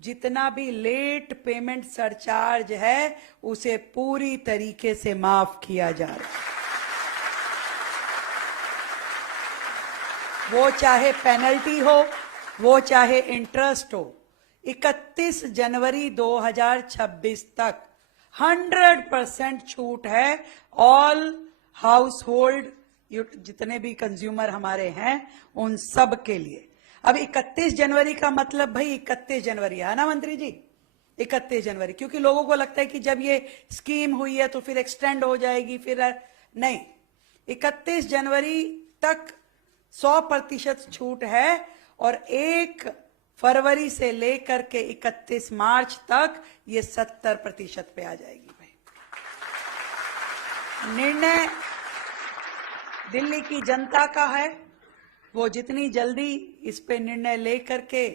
जितना भी late payment surcharge है उसे पूरी तरीके से माफ किया जा रहा है। वो चाहे पेनल्टी हो, वो चाहे इंटरेस्ट हो। 31 जनवरी 2026 तक 100% छूट है ऑल हाउस होल्ड, जितने भी कंज्यूमर हमारे हैं उन सब के लिए। अब 31 जनवरी का मतलब भाई 31 जनवरी है ना मंत्री जी, 31 जनवरी, क्योंकि लोगों को लगता है कि जब ये स्कीम हुई है तो फिर एक्सटेंड हो जाएगी, फिर नहीं, 31 जनवरी तक 100% छूट है और 1 फरवरी से लेकर के 31 मार्च तक ये 70% पे आ जाएगी। भाई निर्णय दिल्ली की जनता का है, वो जितनी जल्दी इस पे निर्णय लेकर के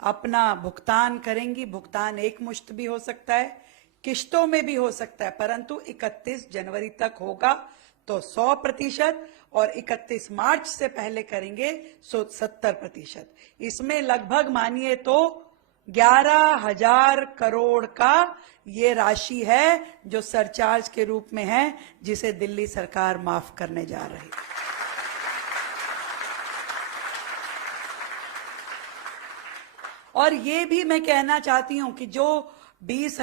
अपना भुगतान करेंगी। भुगतान एक मुश्त भी हो सकता है, किश्तों में भी हो सकता है, परंतु 31 जनवरी तक होगा तो 100% और 31 मार्च से पहले करेंगे 70%। इसमें लगभग मानिए तो 11,000 करोड़ का ये राशि है जो सरचार्ज के रूप में है, जिसे दिल्ली सरकार माफ करने जा रही है। और ये भी मैं कहना चाहती हूं कि जो 20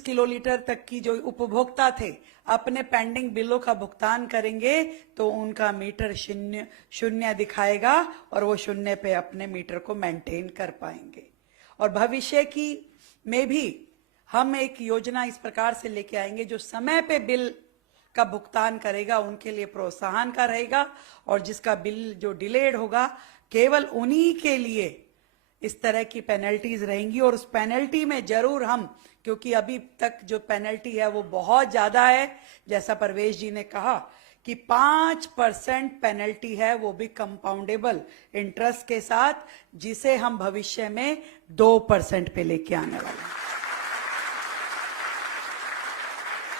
किलोलीटर तक की जो उपभोक्ता थे अपने पेंडिंग बिलों का भुगतान करेंगे तो उनका मीटर शून्य दिखाएगा और वो शून्य पे अपने मीटर को मेंटेन कर पाएंगे। और भविष्य की में भी हम एक योजना इस प्रकार से लेके आएंगे जो समय पे बिल का भुगतान करेगा उनके लिए प्रोत्साहन का रहेगा, और जिसका बिल जो डिलेड होगा केवल उन्हीं के लिए इस तरह की पेनल्टीज रहेंगी। और उस पेनल्टी में जरूर हम, क्योंकि अभी तक जो पेनल्टी है वो बहुत ज्यादा है, जैसा परवेश जी ने कहा कि 5% पेनल्टी है, वो भी कंपाउंडेबल इंटरेस्ट के साथ, जिसे हम भविष्य में 2% पे लेके आने वाले हैं।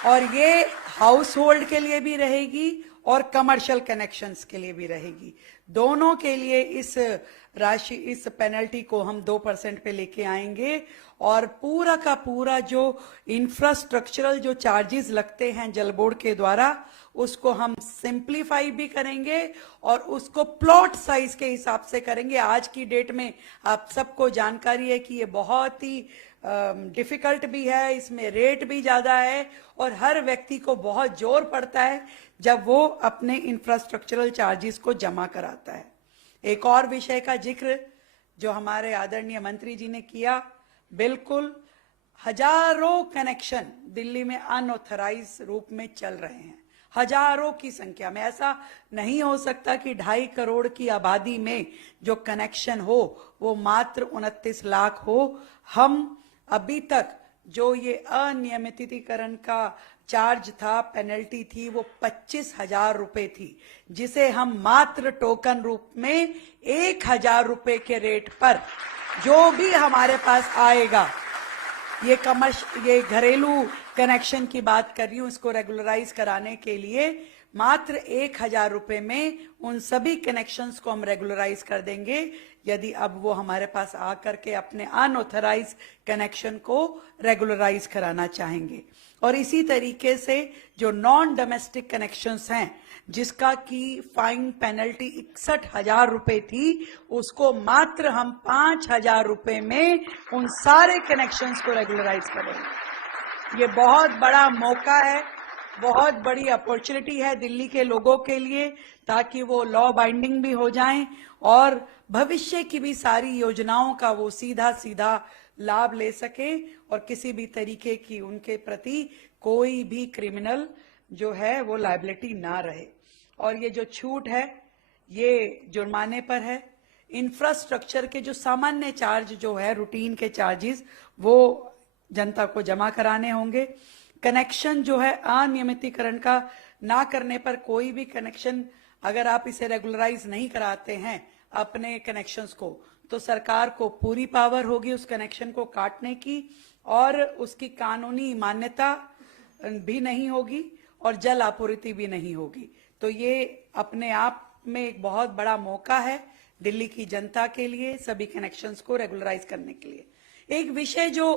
और ये हाउस होल्ड के लिए भी रहेगी और कमर्शियल कनेक्शंस के लिए भी रहेगी। दोनों के लिए इस राशि, इस पेनल्टी को हम 2% पे लेके आएंगे। और पूरा का पूरा जो इंफ्रास्ट्रक्चरल जो चार्जेस लगते हैं जल बोर्ड के द्वारा, उसको हम सिंप्लीफाई भी करेंगे और उसको प्लॉट साइज के हिसाब से करेंगे। आज की डेट में आप सबको जानकारी है कि ये बहुत ही डिफिकल्ट भी है, इसमें रेट भी ज्यादा है और हर व्यक्ति को बहुत जोर पड़ता है जब वो अपने इंफ्रास्ट्रक्चरल चार्जेस को जमा कराता है। एक और विषय का जिक्र जो हमारे आदरणीय मंत्री जी ने किया, बिल्कुल हजारों कनेक्शन दिल्ली में अनऑथराइज रूप में चल रहे हैं, हजारों की संख्या में। ऐसा नहीं हो सकता कि 2.5 करोड़ की आबादी में जो कनेक्शन हो वो मात्र 29 लाख हो। हम अभी तक जो ये अनियमितीकरण का चार्ज था, पेनल्टी थी, वो 25,000 रुपए थी, जिसे हम मात्र टोकन रूप में 1,000 रुपए के रेट पर जो भी हमारे पास आएगा, ये घरेलू कनेक्शन की बात कर रही हूं, इसको रेगुलराइज कराने के लिए मात्र 1,000 रुपए में उन सभी कनेक्शंस को हम रेगुलराइज कर देंगे, यदि अब वो हमारे पास आकर के अपने अनऑथराइज कनेक्शन को रेगुलराइज कराना चाहेंगे। और इसी तरीके से जो नॉन डोमेस्टिक कनेक्शंस हैं, जिसका की फाइन पेनल्टी 61,000 रुपए थी, उसको मात्र हम 5,000 रुपए में उन सारे कनेक्शंस को रेगुलराइज करेंगे। ये बहुत बड़ा मौका है, बहुत बड़ी अपॉर्चुनिटी है दिल्ली के लोगों के लिए, ताकि वो लॉ बाइंडिंग भी हो जाएं और भविष्य की भी सारी योजनाओं का वो सीधा सीधा लाभ ले सके और किसी भी तरीके की उनके प्रति कोई भी क्रिमिनल जो है वो लायबिलिटी ना रहे। और ये जो छूट है ये जुर्माने पर है। इंफ्रास्ट्रक्चर के जो सामान्य चार्ज जो है, रूटीन के चार्जेस, वो जनता को जमा कराने होंगे। कनेक्शन जो है अनियमितीकरण का ना करने पर, कोई भी कनेक्शन अगर आप इसे रेगुलराइज नहीं कराते हैं अपने कनेक्शंस को, तो सरकार को पूरी पावर होगी उस कनेक्शन को काटने की, और उसकी कानूनी मान्यता भी नहीं होगी और जल आपूर्ति भी नहीं होगी। तो ये अपने आप में एक बहुत बड़ा मौका है दिल्ली की जनता के लिए, सभी कनेक्शंस को रेगुलराइज करने के लिए। एक विषय जो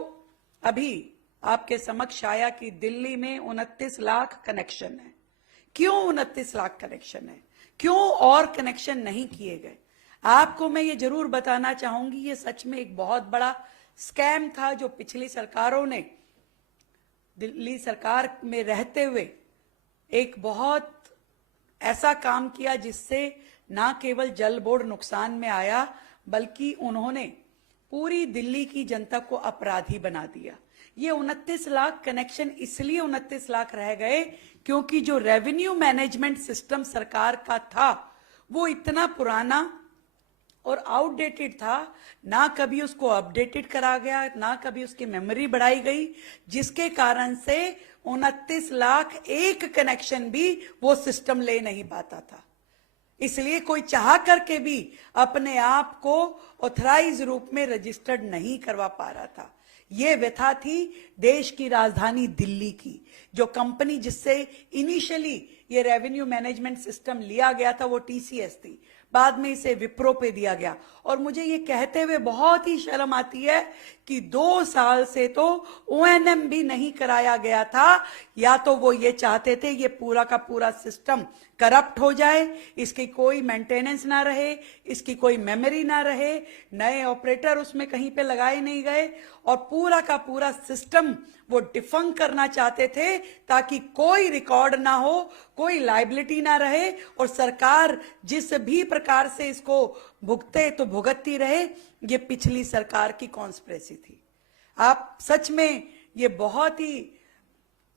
अभी आपके समक्ष आया कि दिल्ली में 29 लाख कनेक्शन है। क्यों 29 लाख कनेक्शन है, क्यों और कनेक्शन नहीं किए गए? आपको मैं ये जरूर बताना चाहूंगी, ये सच में एक बहुत बड़ा स्कैम था जो पिछली सरकारों ने दिल्ली सरकार में रहते हुए एक बहुत ऐसा काम किया जिससे ना केवल जल बोर्ड नुकसान में आया, बल्कि उन्होंने पूरी दिल्ली की जनता को अपराधी बना दिया। ये 29 लाख कनेक्शन इसलिए 29 लाख रह गए क्योंकि जो रेवेन्यू मैनेजमेंट सिस्टम सरकार का था वो इतना पुराना और आउटडेटेड था, ना कभी उसको अपडेटेड करा गया, ना कभी उसकी मेमोरी बढ़ाई गई, जिसके कारण से 29 लाख एक कनेक्शन भी वो सिस्टम ले नहीं पाता था। इसलिए कोई चाह करके भी अपने आप को ऑथराइज रूप में रजिस्टर्ड नहीं करवा पा रहा था। ये व्यथा थी देश की राजधानी दिल्ली की। जो कंपनी जिससे इनिशियली ये रेवेन्यू मैनेजमेंट सिस्टम लिया गया था वो टीसीएस थी, बाद में इसे विप्रो पे दिया गया। और मुझे ये कहते हुए बहुत ही शर्म आती है कि 2 साल से तो ओएनएम भी नहीं कराया गया था। या तो वो ये चाहते थे ये पूरा का पूरा सिस्टम करप्ट हो जाए, इसकी कोई मेंटेनेंस ना रहे, इसकी कोई मेमोरी ना रहे, नए ऑपरेटर उसमें कहीं पे लगाए नहीं गए, और पूरा का पूरा सिस्टम वो डिफंक करना चाहते थे ताकि कोई रिकॉर्ड ना हो, कोई लायबिलिटी ना रहे, और सरकार जिस भी प्रकार से इसको भुगते तो भुगतती रहे। ये पिछली सरकार की कॉन्स्पिरेसी थी। आप सच में ये बहुत ही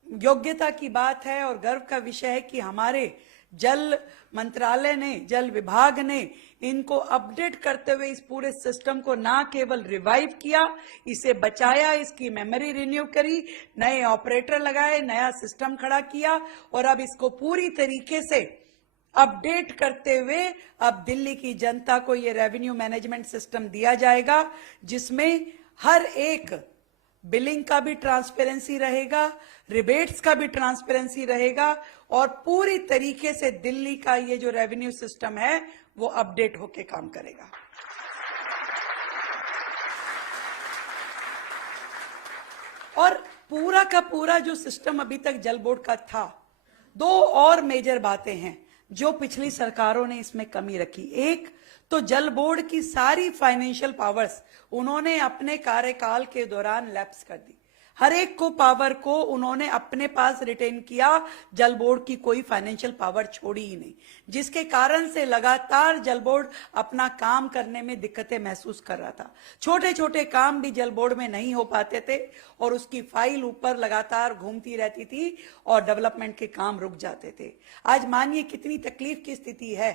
योग्यता की बात है और गर्व का विषय है कि हमारे जल मंत्रालय ने, जल विभाग ने इनको अपडेट करते हुए इस पूरे सिस्टम को ना केवल रिवाइव किया, इसे बचाया, इसकी मेमोरी रिन्यू करी, नए ऑपरेटर लगाए, नया सिस्टम खड़ा किया, और अब इसको पूरी तरीके से अपडेट करते हुए अब दिल्ली की जनता को ये रेवेन्यू मैनेजमेंट सिस्टम दिया जाएगा, जिसमें हर एक बिलिंग का भी ट्रांसपेरेंसी रहेगा, रिबेट्स का भी ट्रांसपेरेंसी रहेगा, और पूरी तरीके से दिल्ली का ये जो रेवेन्यू सिस्टम है वो अपडेट होके काम करेगा। और पूरा का पूरा जो सिस्टम अभी तक जल बोर्ड का था, 2 और मेजर बातें हैं जो पिछली सरकारों ने इसमें कमी रखी। एक तो जल बोर्ड की सारी फाइनेंशियल पावर्स उन्होंने अपने कार्यकाल के दौरान लैप्स कर दी। हर एक को पावर को उन्होंने अपने पास रिटेन किया, जल बोर्ड की कोई फाइनेंशियल पावर छोड़ी ही नहीं, जिसके कारण से लगातार जल बोर्ड अपना काम करने में दिक्कतें महसूस कर रहा था। छोटे छोटे काम भी जल बोर्ड में नहीं हो पाते थे और उसकी फाइल ऊपर लगातार घूमती रहती थी और डेवलपमेंट के काम रुक जाते थे। आज मानिए कितनी तकलीफ की स्थिति है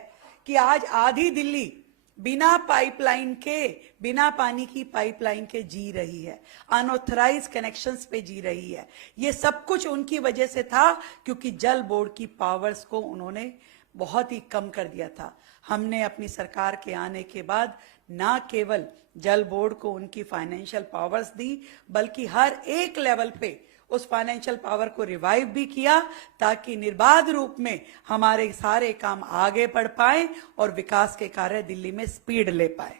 कि आज आधी दिल्ली बिना पाइपलाइन के, बिना पानी की पाइपलाइन के जी रही है, अनऑथराइज कनेक्शंस पे जी रही है। ये सब कुछ उनकी वजह से था क्योंकि जल बोर्ड की पावर्स को उन्होंने बहुत ही कम कर दिया था। हमने अपनी सरकार के आने के बाद ना केवल जल बोर्ड को उनकी फाइनेंशियल पावर्स दी, बल्कि हर एक लेवल पे उस फाइनेंशियल पावर को रिवाइव भी किया ताकि निर्बाध रूप में हमारे सारे काम आगे बढ़ पाए और विकास के कार्य दिल्ली में स्पीड ले पाए।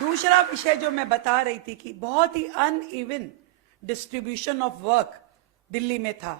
दूसरा विषय जो मैं बता रही थी कि बहुत ही uneven distribution of work Delhi में था।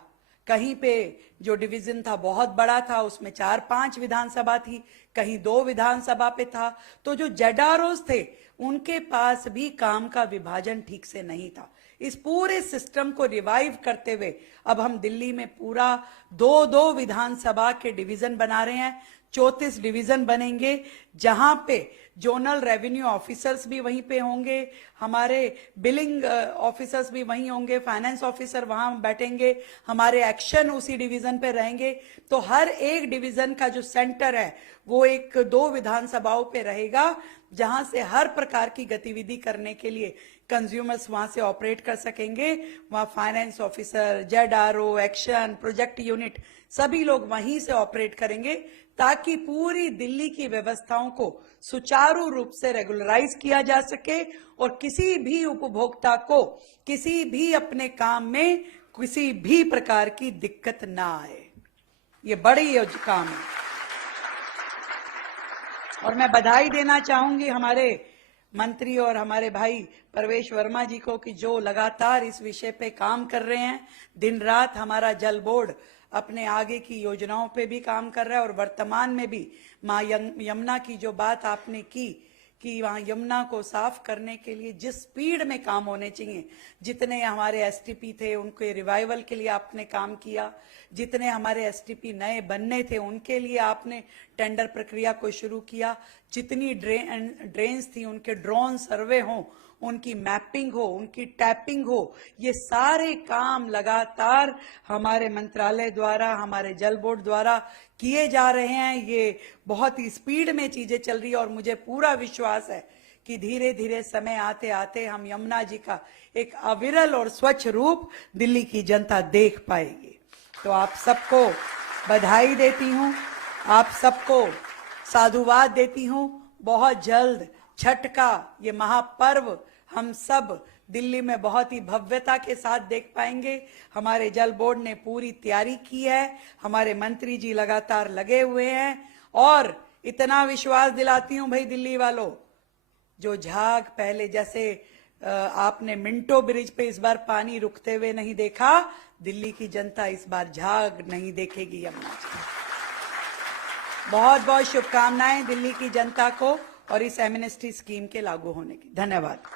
कहीं पे जो डिवीजन था बहुत बड़ा था, उसमें 4-5 विधानसभा थी, कहीं 2 विधानसभा पे था। तो जो जेडआरओज थे उनके पास भी काम का विभाजन ठीक से नहीं था। इस पूरे सिस्टम को रिवाइव करते हुए अब हम दिल्ली में पूरा 2-2 विधानसभा के डिवीजन बना रहे हैं। 34 डिवीजन बनेंगे जहां पे जोनल रेवेन्यू ऑफिसर्स भी वहीं पे होंगे, हमारे बिलिंग ऑफिसर्स भी वहीं होंगे, फाइनेंस ऑफिसर वहां बैठेंगे, हमारे एक्शन उसी डिवीजन पे रहेंगे। तो हर एक डिवीजन का जो सेंटर है वो 1-2 विधानसभाओं पे रहेगा, जहां से हर प्रकार की गतिविधि करने के लिए कंज्यूमर्स वहां से ऑपरेट कर सकेंगे। वहां finance officer, ZRO, action, project unit सभी लोग वहीं से ऑपरेट करेंगे ताकि पूरी दिल्ली की व्यवस्थाओं को सुचारू रूप से रेगुलराइज किया जा सके और किसी भी उपभोक्ता को किसी भी अपने काम में किसी भी प्रकार की दिक्कत ना आए। ये बड़ी काम है। और मैं बधाई देना चाहूंगी हमारे मंत्री और हमारे भाई प्रवेश वर्मा जी को कि जो लगातार इस विषय पे काम कर रहे हैं। दिन रात हमारा जल बोर्ड अपने आगे की योजनाओं पे भी काम कर रहा है और वर्तमान में भी मां यमुना की जो बात आपने की कि वहां यमुना को साफ करने के लिए जिस स्पीड में काम होने चाहिए, जितने हमारे एसटीपी थे उनके रिवाइवल के लिए आपने काम किया, जितने हमारे एसटीपी नए बनने थे उनके लिए आपने टेंडर प्रक्रिया को शुरू किया, जितनी ड्रेन्स थी उनके ड्रोन सर्वे हो, उनकी मैपिंग हो, उनकी टैपिंग हो, ये सारे काम लगातार हमारे मंत्रालय द्वारा, हमारे जल बोर्ड द्वारा किए जा रहे हैं। ये बहुत ही स्पीड में चीजें चल रही है और मुझे पूरा विश्वास है कि धीरे धीरे समय आते आते हम यमुना जी का एक अविरल और स्वच्छ रूप दिल्ली की जनता देख पाएगी। तो आप सबको बधाई देती हूं, आप सबको साधुवाद देती हूं। बहुत जल्द छठ का ये महापर्व हम सब दिल्ली में बहुत ही भव्यता के साथ देख पाएंगे। हमारे जल बोर्ड ने पूरी तैयारी की है, हमारे मंत्री जी लगातार लगे हुए हैं और इतना विश्वास दिलाती हूं भाई दिल्ली वालों, जो झाग पहले जैसे आपने मिंटो ब्रिज पे इस बार पानी रुकते हुए नहीं देखा, दिल्ली की जनता इस बार झाग नहीं देखेगी यमुना जी। बहुत बहुत शुभकामनाएं दिल्ली की जनता को और इस एमनेस्टी स्कीम के लागू होने की। धन्यवाद।